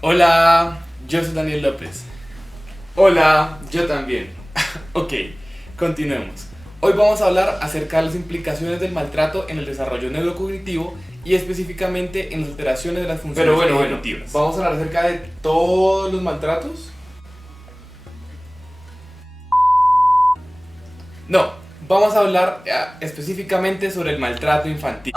Hola, yo soy Daniel López. Hola, yo también. Ok, continuemos. Hoy vamos a hablar acerca de las implicaciones del maltrato en el desarrollo neurocognitivo y específicamente en las alteraciones de las funciones ejecutivas. Vamos a hablar acerca de todos los maltratos. No, vamos a hablar específicamente sobre el maltrato infantil.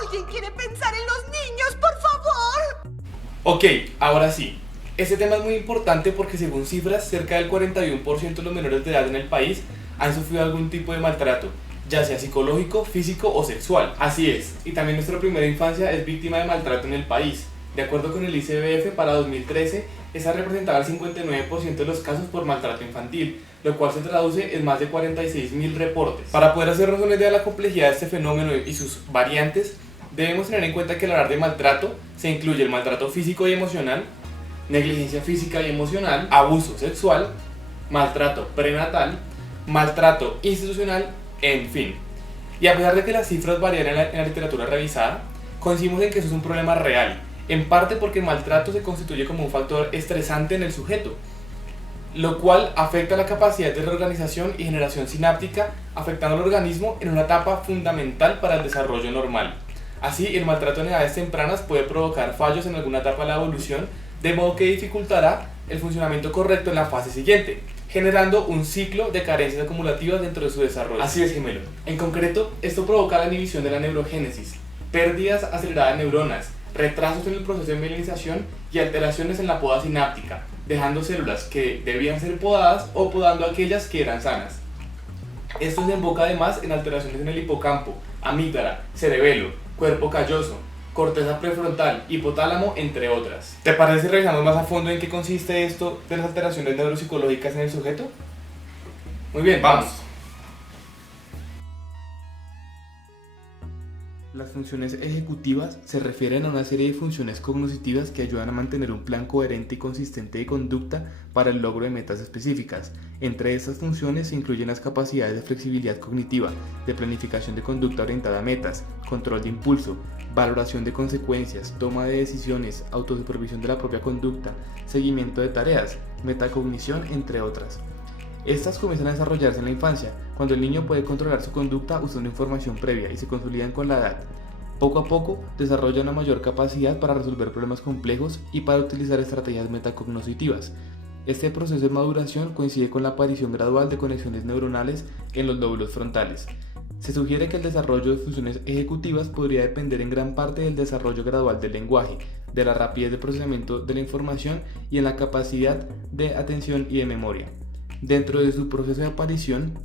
¿Alguien quiere pensar en los niños, por favor? Ok, ahora sí. Este tema es muy importante porque según cifras, cerca del 41% de los menores de edad en el país han sufrido algún tipo de maltrato, ya sea psicológico, físico o sexual. Así es, y también nuestra primera infancia es víctima de maltrato en el país. De acuerdo con el ICBF, para 2013, esa representaba el 59% de los casos por maltrato infantil, lo cual se traduce en más de 46.000 reportes. Para poder hacernos una idea de la complejidad de este fenómeno y sus variantes, debemos tener en cuenta que al hablar de maltrato se incluye el maltrato físico y emocional, negligencia física y emocional, abuso sexual, maltrato prenatal, maltrato institucional, en fin. Y a pesar de que las cifras varían en la literatura revisada, coincidimos en que eso es un problema real, en parte porque el maltrato se constituye como un factor estresante en el sujeto, lo cual afecta la capacidad de reorganización y generación sináptica, afectando al organismo en una etapa fundamental para el desarrollo normal. Así, el maltrato en edades tempranas puede provocar fallos en alguna etapa de la evolución, de modo que dificultará el funcionamiento correcto en la fase siguiente, generando un ciclo de carencias acumulativas dentro de su desarrollo. Así es, gemelo. En concreto, esto provoca la inhibición de la neurogénesis, pérdidas aceleradas de neuronas, retrasos en el proceso de mielinización y alteraciones en la poda sináptica, dejando células que debían ser podadas o podando aquellas que eran sanas. Esto desemboca además en alteraciones en el hipocampo, amígdala, cerebelo, cuerpo calloso, corteza prefrontal, hipotálamo, entre otras. ¿Te parece si revisamos más a fondo en qué consiste esto de las alteraciones neuropsicológicas en el sujeto? Muy bien, vamos. Las funciones ejecutivas se refieren a una serie de funciones cognitivas que ayudan a mantener un plan coherente y consistente de conducta para el logro de metas específicas. Entre estas funciones se incluyen las capacidades de flexibilidad cognitiva, de planificación de conducta orientada a metas, control de impulso, valoración de consecuencias, toma de decisiones, autosupervisión de la propia conducta, seguimiento de tareas, metacognición, entre otras. Estas comienzan a desarrollarse en la infancia, cuando el niño puede controlar su conducta usando información previa y se consolidan con la edad. Poco a poco, desarrolla una mayor capacidad para resolver problemas complejos y para utilizar estrategias metacognitivas. Este proceso de maduración coincide con la aparición gradual de conexiones neuronales en los lóbulos frontales. Se sugiere que el desarrollo de funciones ejecutivas podría depender en gran parte del desarrollo gradual del lenguaje, de la rapidez de procesamiento de la información y en la capacidad de atención y de memoria. Dentro de su proceso de aparición,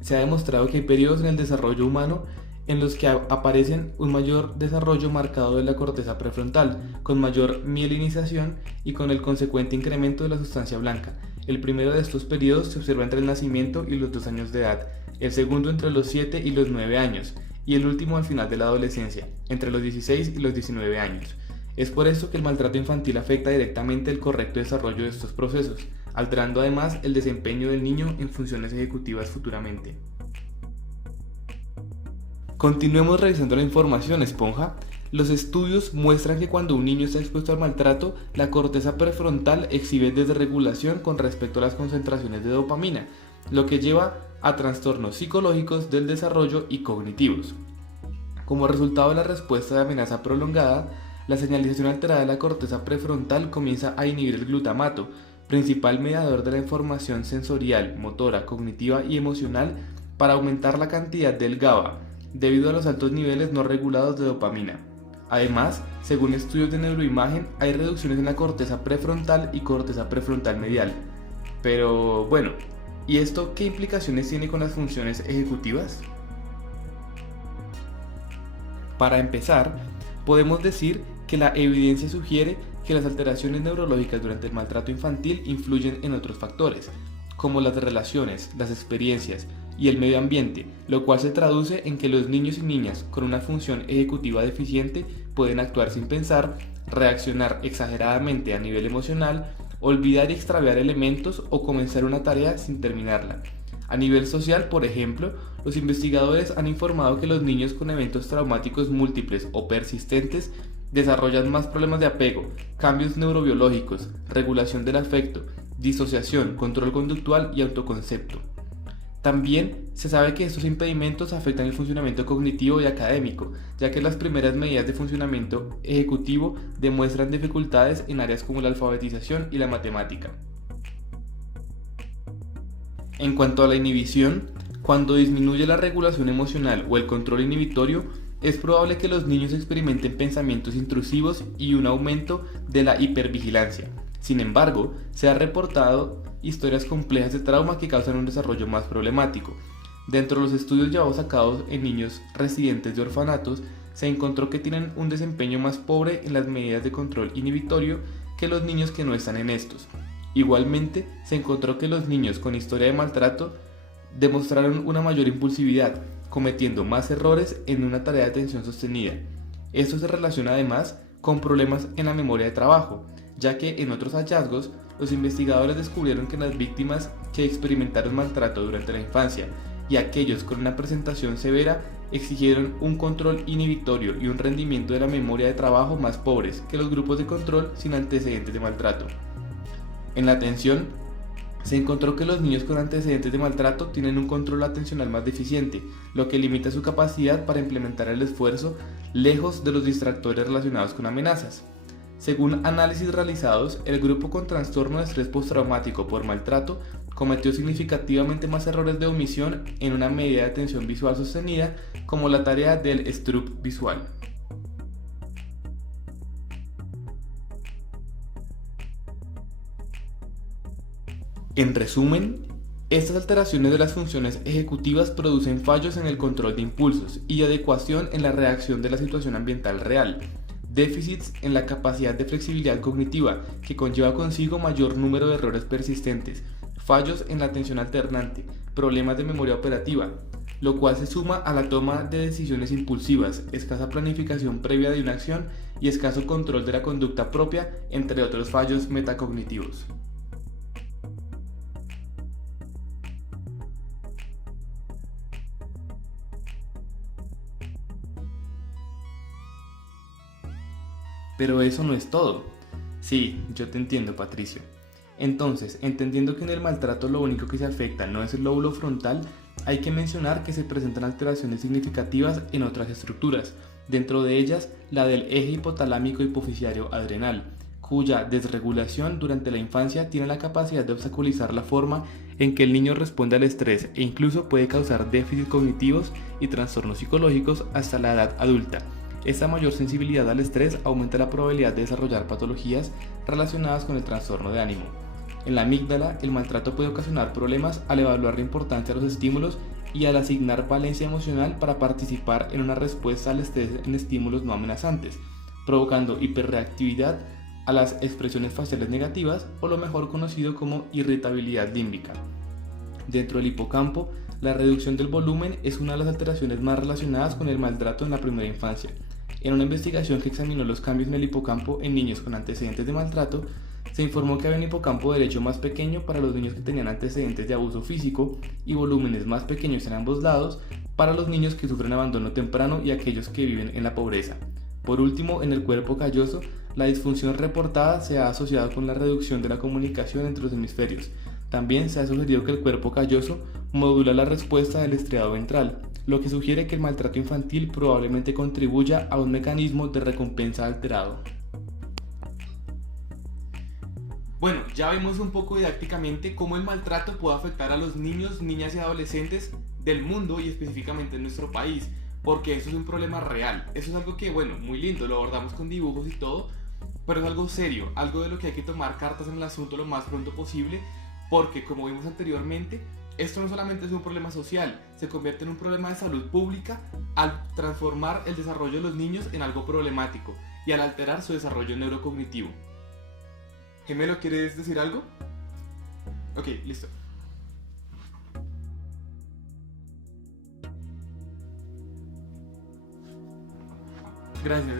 se ha demostrado que hay periodos en el desarrollo humano en los que aparecen un mayor desarrollo marcado de la corteza prefrontal, con mayor mielinización y con el consecuente incremento de la sustancia blanca. El primero de estos periodos se observa entre el nacimiento y los 2 años de edad, el segundo entre los 7 y los 9 años, y el último al final de la adolescencia, entre los 16 y los 19 años. Es por eso que el maltrato infantil afecta directamente el correcto desarrollo de estos procesos, alterando además el desempeño del niño en funciones ejecutivas futuramente. Continuemos revisando la información, esponja. Los estudios muestran que cuando un niño está expuesto al maltrato, la corteza prefrontal exhibe desregulación con respecto a las concentraciones de dopamina, lo que lleva a trastornos psicológicos del desarrollo y cognitivos. Como resultado de la respuesta de amenaza prolongada, la señalización alterada de la corteza prefrontal comienza a inhibir el glutamato, principal mediador de la información sensorial, motora, cognitiva y emocional, para aumentar la cantidad del GABA, debido a los altos niveles no regulados de dopamina. Además, según estudios de neuroimagen, hay reducciones en la corteza prefrontal y corteza prefrontal medial. Pero bueno, ¿y esto qué implicaciones tiene con las funciones ejecutivas? Para empezar, podemos decir que la evidencia sugiere que las alteraciones neurológicas durante el maltrato infantil influyen en otros factores, como las relaciones, las experiencias y el medio ambiente, lo cual se traduce en que los niños y niñas con una función ejecutiva deficiente pueden actuar sin pensar, reaccionar exageradamente a nivel emocional, olvidar y extraviar elementos o comenzar una tarea sin terminarla. A nivel social, por ejemplo, los investigadores han informado que los niños con eventos traumáticos múltiples o persistentes desarrollan más problemas de apego, cambios neurobiológicos, regulación del afecto, disociación, control conductual y autoconcepto. También se sabe que estos impedimentos afectan el funcionamiento cognitivo y académico, ya que las primeras medidas de funcionamiento ejecutivo demuestran dificultades en áreas como la alfabetización y la matemática. En cuanto a la inhibición, cuando disminuye la regulación emocional o el control inhibitorio, es probable que los niños experimenten pensamientos intrusivos y un aumento de la hipervigilancia. Sin embargo, se ha reportado historias complejas de trauma que causan un desarrollo más problemático. Dentro de los estudios llevados a cabo en niños residentes de orfanatos, se encontró que tienen un desempeño más pobre en las medidas de control inhibitorio que los niños que no están en estos. Igualmente, se encontró que los niños con historia de maltrato demostraron una mayor impulsividad, cometiendo más errores en una tarea de atención sostenida. Esto se relaciona además con problemas en la memoria de trabajo, ya que en otros hallazgos, los investigadores descubrieron que las víctimas que experimentaron maltrato durante la infancia y aquellos con una presentación severa exigieron un control inhibitorio y un rendimiento de la memoria de trabajo más pobres que los grupos de control sin antecedentes de maltrato. En la atención, se encontró que los niños con antecedentes de maltrato tienen un control atencional más deficiente, lo que limita su capacidad para implementar el esfuerzo lejos de los distractores relacionados con amenazas. Según análisis realizados, el grupo con trastorno de estrés postraumático por maltrato cometió significativamente más errores de omisión en una medida de atención visual sostenida, como la tarea del Stroop visual. En resumen, estas alteraciones de las funciones ejecutivas producen fallos en el control de impulsos y adecuación en la reacción de la situación ambiental real, déficits en la capacidad de flexibilidad cognitiva, que conlleva consigo mayor número de errores persistentes, fallos en la atención alternante, problemas de memoria operativa, lo cual se suma a la toma de decisiones impulsivas, escasa planificación previa de una acción y escaso control de la conducta propia, entre otros fallos metacognitivos. Pero eso no es todo. Sí, yo te entiendo, Patricio. Entonces, entendiendo que en el maltrato lo único que se afecta no es el lóbulo frontal, hay que mencionar que se presentan alteraciones significativas en otras estructuras, dentro de ellas la del eje hipotalámico hipoficiario adrenal, cuya desregulación durante la infancia tiene la capacidad de obstaculizar la forma en que el niño responde al estrés e incluso puede causar déficits cognitivos y trastornos psicológicos hasta la edad adulta. Esta mayor sensibilidad al estrés aumenta la probabilidad de desarrollar patologías relacionadas con el trastorno de ánimo. En la amígdala, el maltrato puede ocasionar problemas al evaluar la importancia de los estímulos y al asignar valencia emocional para participar en una respuesta al estrés en estímulos no amenazantes, provocando hiperreactividad a las expresiones faciales negativas o lo mejor conocido como irritabilidad límbica. Dentro del hipocampo, la reducción del volumen es una de las alteraciones más relacionadas con el maltrato en la primera infancia. En una investigación que examinó los cambios en el hipocampo en niños con antecedentes de maltrato, se informó que había un hipocampo derecho más pequeño para los niños que tenían antecedentes de abuso físico y volúmenes más pequeños en ambos lados para los niños que sufren abandono temprano y aquellos que viven en la pobreza. Por último, en el cuerpo calloso, la disfunción reportada se ha asociado con la reducción de la comunicación entre los hemisferios. También se ha sugerido que el cuerpo calloso modula la respuesta del estriado ventral, lo que sugiere que el maltrato infantil probablemente contribuya a un mecanismo de recompensa alterado. Bueno, ya vimos un poco didácticamente cómo el maltrato puede afectar a los niños, niñas y adolescentes del mundo y específicamente en nuestro país, porque eso es un problema real. Eso es algo que, bueno, muy lindo, lo abordamos con dibujos y todo, pero es algo serio, algo de lo que hay que tomar cartas en el asunto lo más pronto posible, porque como vimos anteriormente, esto no solamente es un problema social, se convierte en un problema de salud pública al transformar el desarrollo de los niños en algo problemático y al alterar su desarrollo neurocognitivo. Gemelo, ¿quieres decir algo? Ok, listo. Gracias.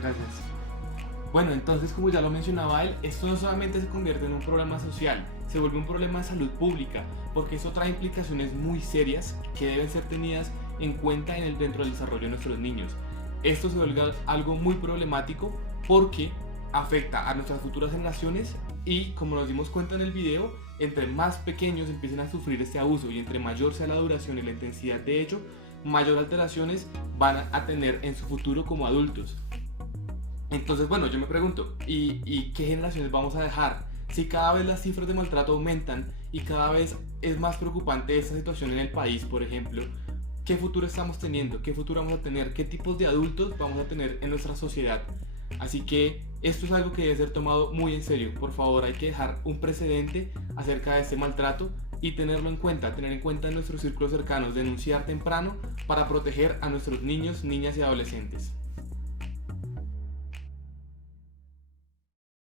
Bueno, entonces como ya lo mencionaba él, esto no solamente se convierte en un problema social, se vuelve un problema de salud pública, porque eso trae implicaciones muy serias que deben ser tenidas en cuenta dentro del desarrollo de nuestros niños. Esto se vuelve algo muy problemático porque afecta a nuestras futuras generaciones y, como nos dimos cuenta en el video, entre más pequeños empiecen a sufrir este abuso y entre mayor sea la duración y la intensidad de ello, mayor alteraciones van a tener en su futuro como adultos. Entonces, bueno, yo me pregunto, ¿y qué generaciones vamos a dejar? Si cada vez las cifras de maltrato aumentan y cada vez es más preocupante esta situación en el país, por ejemplo, ¿qué futuro estamos teniendo? ¿Qué futuro vamos a tener? ¿Qué tipos de adultos vamos a tener en nuestra sociedad? Así que esto es algo que debe ser tomado muy en serio. Por favor, hay que dejar un precedente acerca de este maltrato y tenerlo en cuenta, tener en cuenta en nuestros círculos cercanos, denunciar temprano para proteger a nuestros niños, niñas y adolescentes.